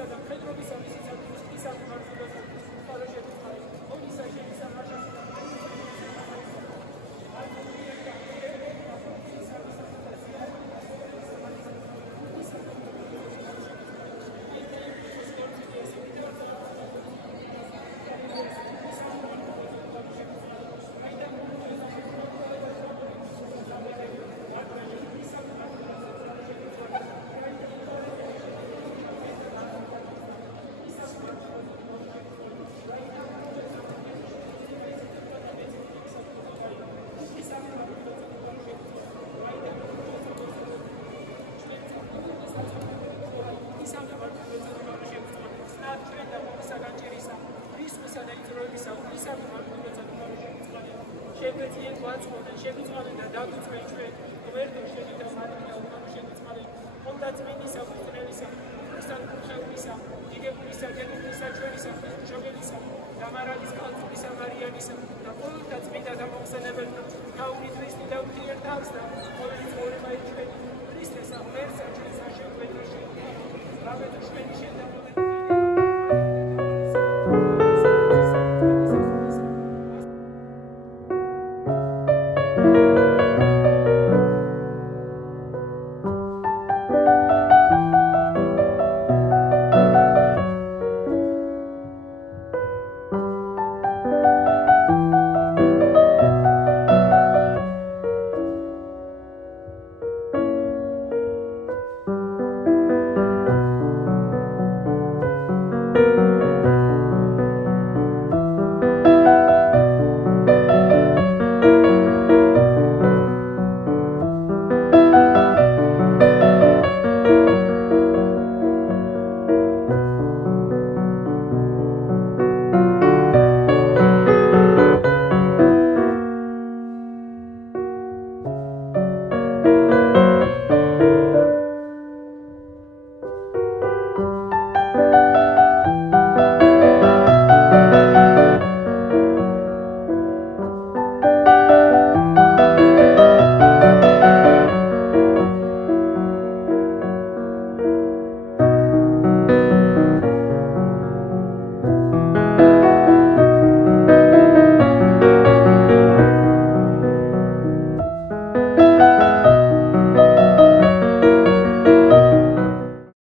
მოგებისა და მხედრობისა მისისათვის ისა მიმართულებას პარაჟების ხარი ონისა შეისა მაშასა შეგვეციეთ ვაწყობენ, შეგვიწყალენ და დაგუწვენ ჩვენ გვერდო შევიდა მარკია უკან შეგვიწყალენ ხონდა წმინისა ქრისტიანისა ქრისტიან კურთხეულისა დიდებულისა დედოფლისა ჩვენისა ღვთისმშობელისა და მარადის კანწულისა მარიანისა და ყოველთა წმინდა და მოხსენებელთა თავი ქრისტე და ღვთიერ თავს და ყოველი ცხოვრება ჩვენი ქრისტესა ღმერთსა ჩვენსა შეგვეძო შენ რამე თუ ჩვენი შენ და